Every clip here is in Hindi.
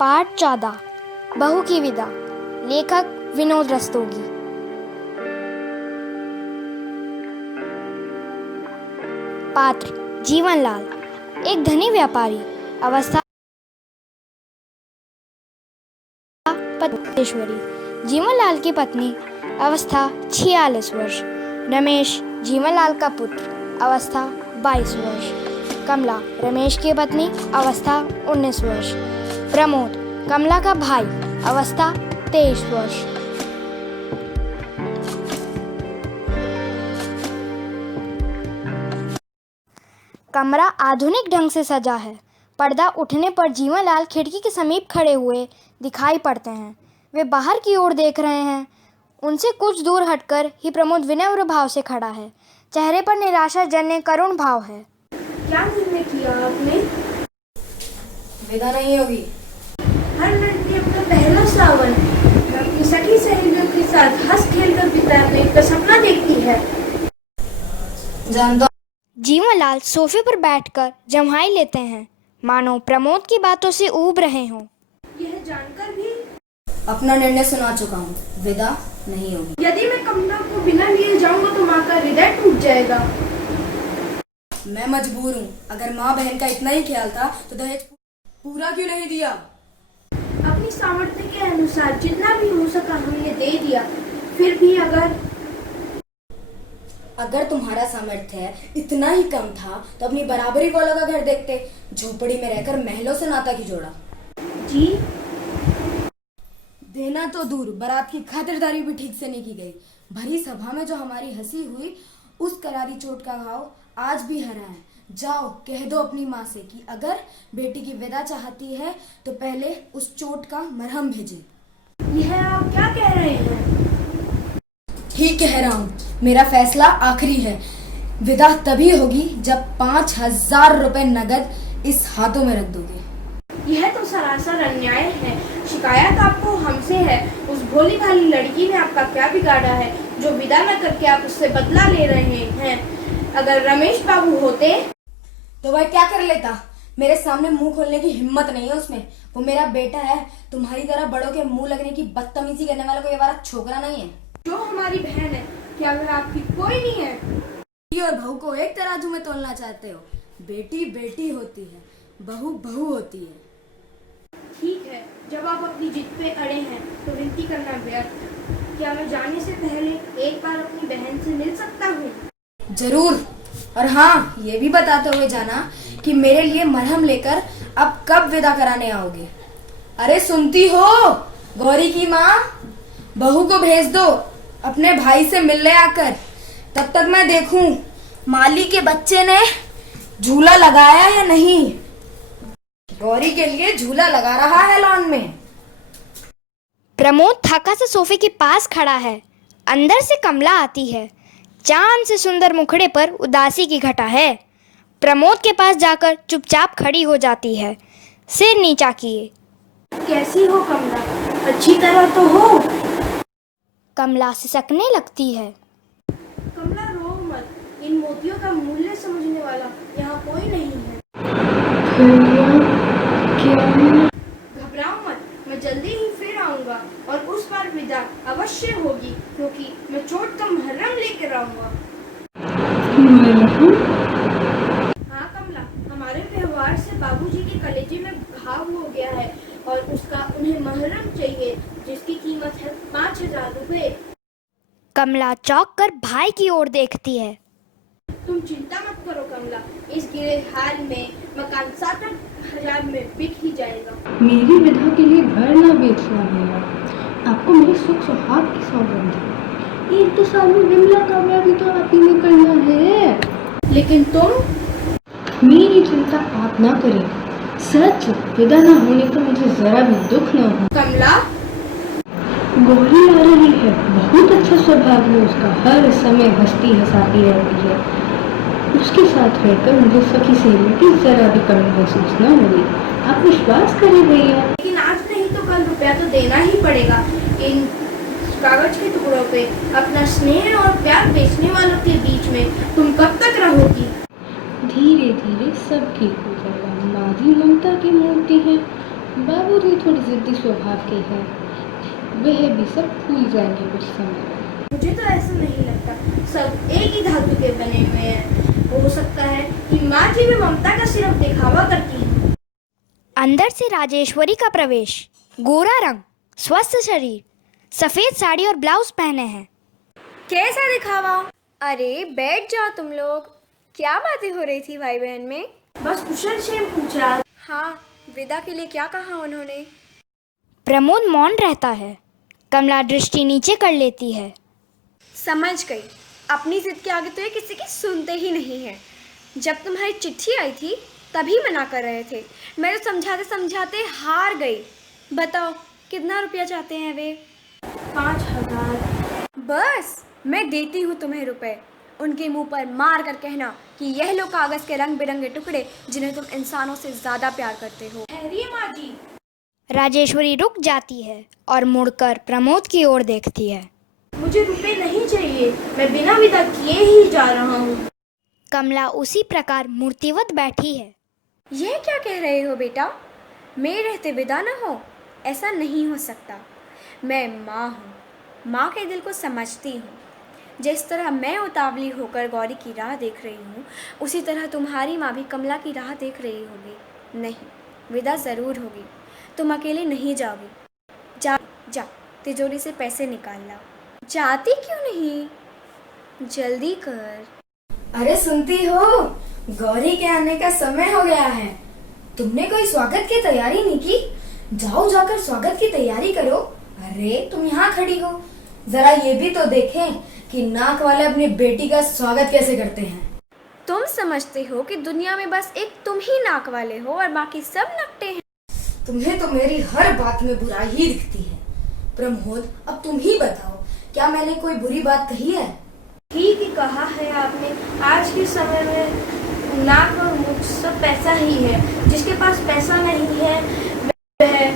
पाठ 14 बहू की विदा। लेखक विनोद रस्तोगी। पात्र जीवनलाल, एक धनी व्यापारी। अवस्था पद्मेश्वरी। जीवनलाल की पत्नी। अवस्था 46 वर्ष। रमेश जीवनलाल का पुत्र। अवस्था 22 वर्ष। कमला रमेश की पत्नी। अवस्था 19 वर्ष। प्रमोद कमला का भाई। अवस्था 23 वर्ष। कमरा आधुनिक ढंग से सजा है। पर्दा उठने पर जीवनलाल खिड़की के समीप खड़े हुए दिखाई पड़ते हैं। वे बाहर की ओर देख रहे हैं। उनसे कुछ दूर हटकर ही प्रमोद विनम्र भाव से खड़ा है। चेहरे पर निराशाजन्य करुण भाव है। क्या निर्णय किया आपने? विदा नहीं होगी। हर लड़की अपना पहला सावन अपनी सखी सहेलियों के साथ हंस खेल कर बिताने का सपना देखती है। जानता। जीवनलाल सोफे पर बैठकर जम्हाई लेते हैं, मानो प्रमोद की बातों से ऊब रहे हों। यह जानकर भी अपना निर्णय सुना चुका हूँ, विदा नहीं होगी। यदि मैं कमला को बिना लिए जाऊंगा तो माँ का हृदय टूट जाएगा। मैं मजबूर हूँ। अगर माँ बहन का इतना ही ख्याल था तो दहेज पूरा क्यों नहीं दिया? अपनी सामर्थ्य के अनुसार जितना भी हो सका हमने दे दिया। फिर भी अगर तुम्हारा सामर्थ्य है इतना ही कम था तो अपनी बराबरी वालों का घर देखते। झोपड़ी में रहकर महलों से नाता की जोड़ा। जी देना तो दूर, बारात की खातिरदारी भी ठीक से नहीं की गई। भरी सभा में जो हमारी हंसी हुई, उस करारी चोट का घाव आज भी हरा है। जाओ कह दो अपनी माँ से कि अगर बेटी की विदा चाहती है तो पहले उस चोट का मरहम भेजे। यह आप क्या कह रहे हैं? ठीक कह रहा हूँ, मेरा फैसला आखिरी है। विदा तभी होगी जब 5000 रुपए नगद इस हाथों में रख दोगे। यह तो सरासर अन्याय है। शिकायत आपको हमसे है। उस भोली भाली लड़की ने आपका क्या बिगाड़ा है जो विदा न करके आप उससे बदला ले रहे हैं? अगर रमेश बाबू होते तो वह क्या कर लेता? मेरे सामने मुंह खोलने की हिम्मत नहीं है उसमें। वो मेरा बेटा है। तुम्हारी तरह बड़ों के मुंह लगने की बदतमीजी करने वाला कोई हमारा छोकरा नहीं है। जो हमारी बहन है, क्या वह आपकी कोई नहीं है? बेटी और बहू को एक तराजू में तोलना चाहते हो। बेटी बेटी होती है, बहू बहू होती है। ठीक है, जब आप अपनी जिद पे अड़े हैं तो विनती करना व्यर्थ। क्या मैं जाने से पहले एक बार अपनी बहन से मिल सकता हूँ? जरूर। और हाँ, ये भी बताते हुए जाना कि मेरे लिए मरहम लेकर अब कब विदा कराने आओगे। अरे सुनती हो गौरी की माँ, बहू को भेज दो अपने भाई से मिलने आकर। तब तक मैं देखूं माली के बच्चे ने झूला लगाया या नहीं। गौरी के लिए झूला लगा रहा है लॉन में। प्रमोद थका से सोफे के पास खड़ा है। अंदर से कमला आती है। चांद से सुंदर मुखड़े पर उदासी की घटा है। प्रमोद के पास जाकर चुपचाप खड़ी हो जाती है, सिर नीचा किए। कैसी हो कमला? अच्छी तरह तो हो? कमला सिसकने लगती है। कमला रो मत। इन मोतियों का मूल्य समझने वाला यहाँ कोई नहीं है। घबराओ मत, मैं जल्दी ही फिर आऊंगा और उस बार विदा अवश्य होगी, क्योंकि मैं चोट का मुहर्रम लेकर आऊंगा। हाँ कमला, हमारे व्यवहार से बाबूजी के कलेजे में घाव हो गया है और उसका उन्हें मुहर्रम चाहिए, जिसकी कीमत है 5000 रुपए। कमला चौंक कर भाई की ओर देखती है। तुम चिंता मत करो कमला, इस गिरे हाल में मकान 7-8 हजार में बिक ही जाएगा। मेरी विधा के लिए घर ना बेचना है। आपको मेरे सुख सुहाग की सौगंध है। 1-2 साल में विमला कामयाबी तो आप ही में करना है। लेकिन तुम? मेरी चिंता आप ना करें। सच विदा ना होने का मुझे जरा भी दुख ना हो। कमला गौरी आ रही है। बहुत अच्छा स्वभाव है उसका, हर समय हंसती हंसाती रहती है। उसके साथ रहकर मुझे सखी सहेली की जरा भी कमी महसूस न होगी। आप विश्वास करें भैया। लेकिन आज नहीं तो कल रुपया तो देना ही पड़ेगा। इन कागज के टुकड़ों पे अपना स्नेह और प्यार बेचने वालों के बीच में तुम कब तक रहोगी? धीरे धीरे सब ठीक हो जाएगा। माँ भी ममता की मूर्ति है। बाबूजी थोड़ी जिद्दी स्वभाव के हैं, वह भी सब भूल जाएंगे कुछ समय में। मुझे तो ऐसा नहीं लगता, सब एक ही धातु के बने हुए हैं। हो सकता है कि माँ जी भी ममता का सिर्फ दिखावा करती हैं। अंदर से राजेश्वरी का प्रवेश। गोरा रंग, स्वस्थ शरीर, सफेद साड़ी और ब्लाउज पहने हैं। कैसा दिखावा? अरे बैठ जाओ तुम लोग। क्या बातें हो रही थी भाई बहन में? बस कुशल क्षेम पूछ रहा। हाँ, विदा के लिए क्या कहा उन्होंने? प्रमोद मौन रहता है। कमला दृष्टि नीचे कर लेती है। समझ गई, अपनी जिद के आगे तो ये किसी की सुनते ही नहीं है। जब तुम्हारी चिट्ठी आई थी तभी मना कर रहे थे, मैं तो समझाते समझाते हार गई। बताओ कितना रुपया चाहते हैं वे? 5,000। बस मैं देती हूँ तुम्हें रुपए। उनके मुंह पर मार कर कहना कि यह लो कागज के रंग बिरंगे टुकड़े जिन्हें तुम इंसानों से ज्यादा प्यार करते हो। ठहरिए माँ जी। राजेश्वरी रुक जाती है और मुड़कर प्रमोद की ओर देखती है। मुझे रुपए नहीं चाहिए, मैं बिना विदा किए ही जा रहा हूँ। कमला उसी प्रकार मूर्तिवत बैठी है। यह क्या कह रहे हो बेटा? मेरे रहते विदा न हो? ऐसा नहीं हो सकता। मैं माँ हूँ, माँ के दिल को समझती हूँ। जिस तरह मैं उतावली होकर गौरी की राह देख रही हूँ, उसी तरह तुम्हारी माँ भी कमला की राह देख रही होगी। नहीं, विदा ज़रूर होगी। तुम अकेले नहीं जाओगी। जा जा, तिजोरी से पैसे निकाल ला। जाती क्यों नहीं? जल्दी कर। अरे सुनती हो, गौरी के आने का समय हो गया है। तुमने कोई स्वागत की तैयारी नहीं की? जाओ जाकर स्वागत की तैयारी करो। अरे तुम यहाँ खड़ी हो, जरा ये भी तो देखें कि नाक वाले अपनी बेटी का स्वागत कैसे करते हैं। तुम समझते हो कि दुनिया में बस एक तुम ही नाक वाले हो और बाकी सब नकटे हैं। तुम्हें तो मेरी हर बात में बुराई ही दिखती है। प्रमोद, अब तुम ही बताओ, क्या मैंने कोई बुरी बात कही है? ठीक ही कहा है आपने। आज के समय में नाक और मुख सब पैसा ही है। जिसके पास पैसा नहीं है वह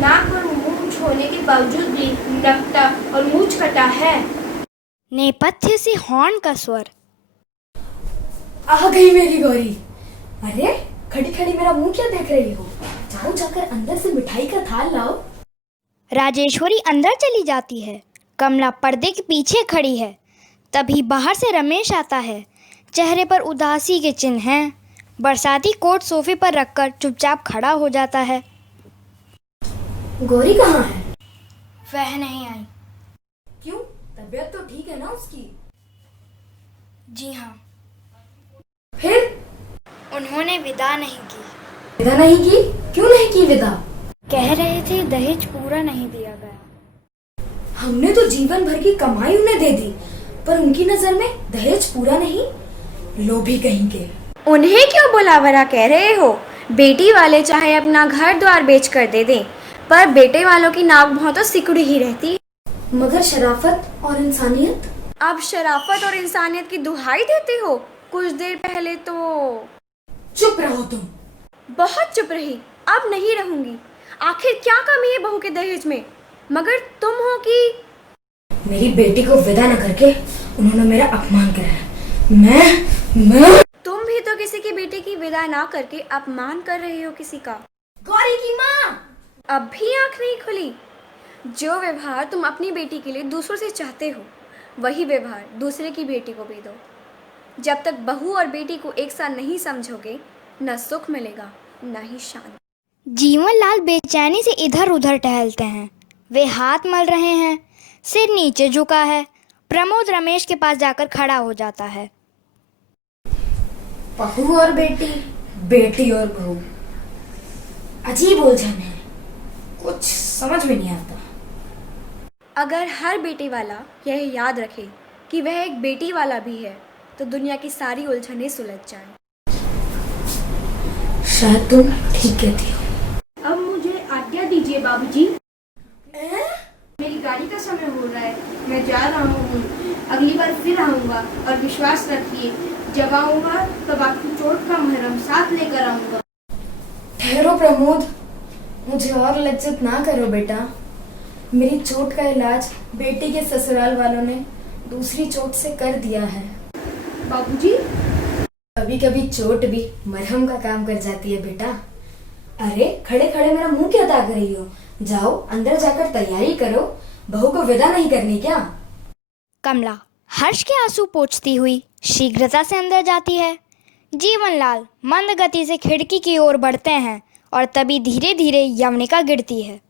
नाक और मूंछ होने के बावजूद भी नकटा और मूंछ कटा है। नेपथ्य से हॉर्न का स्वर। आ गई मेरी गौरी। अरे खड़ी खड़ी मेरा मुंह क्या देख रही हो? जाओ जाकर अंदर से मिठाई का थाल लाओ। राजेश्वरी अंदर चली जाती है। कमला पर्दे के पीछे खड़ी है। तभी बाहर से रमेश आता है। चेहरे पर उदासी के चिन्ह हैं। बरसाती कोट सोफे पर रखकर चुपचाप खड़ा हो जाता है। गौरी कहाँ है? वह नहीं आई। क्यों, तबीयत तो ठीक है ना उसकी? जी हाँ। फिर उन्होंने विदा नहीं की। विदा नहीं की? क्यों नहीं की विदा? कह रहे थे दहेज पूरा नहीं दिया गया। हमने तो जीवन भर की कमाई उन्हें दे दी, पर उनकी नजर में दहेज पूरा नहीं। लोभी कहीं के। उन्हें क्यों बुलावरा कह रहे हो? बेटी वाले चाहे अपना घर द्वार बेच कर दे दें, पर बेटे वालों की नाक भौं तो सिकुड़ी ही रहती है। मगर शराफत और इंसानियत? अब शराफत और इंसानियत की दुहाई देते हो? कुछ देर पहले तो। चुप रहो तुम। बहुत चुप रही, अब नहीं रहूंगी। आखिर क्या कमी है बहू के दहेज में? मगर तुम हो कि मेरी बेटी को विदा न करके उन्होंने मेरा अपमान करा है। मैं तुम भी तो किसी की बेटी की विदा ना करके अपमान कर रहे हो किसी का। गौरी की माँ। अब भी आंख नहीं खुली? जो व्यवहार तुम अपनी बेटी के लिए दूसरों से चाहते हो, वही व्यवहार दूसरे की बेटी को भी दो। जब तक बहू और बेटी को एक साथ नहीं समझोगे, न सुख मिलेगा न ही शांति। जीवन लाल बेचैनी से इधर उधर टहलते हैं। वे हाथ मल रहे हैं, सिर नीचे झुका है। प्रमोद रमेश के पास जाकर खड़ा हो जाता है। बहू और बेटी, बेटी और बहू, अजीब उलझन है, कुछ समझ में नहीं आता। अगर हर बेटी वाला यह याद रखे कि वह एक बेटी वाला भी है, तो दुनिया की सारी उलझनें सुलझ जाएं। शायद तुम ठीक कहती हो। अब मुझे आज्ञा दीजिए बाबूजी। मेरी गाड़ी का समय हो रहा है, मैं जा रहा हूँ। अगली बार फिर आऊँगा और विश्वास रखिए, जब आऊँगा तब आपकी चोट का महरम साथ लेकर आऊँगा। ठहरो प्रमोद, मुझे और लज्जित ना करो बेटा। मेरी चोट का इलाज बेटी के ससुराल वालों ने दूसरी चोट से कर दिया है। बाबूजी, कभी कभी चोट भी मरहम का काम कर जाती है बेटा। अरे खड़े खड़े मेरा मुंह क्यों ताक रही हो? जाओ अंदर जाकर तैयारी करो, बहू को विदा नहीं करनी क्या? कमला हर्ष के आंसू पोंछती हुई शीघ्रता से अंदर जाती है। जीवनलाल मंद गति से खिड़की की ओर बढ़ते हैं और तभी धीरे धीरे यवनिका गिरती है।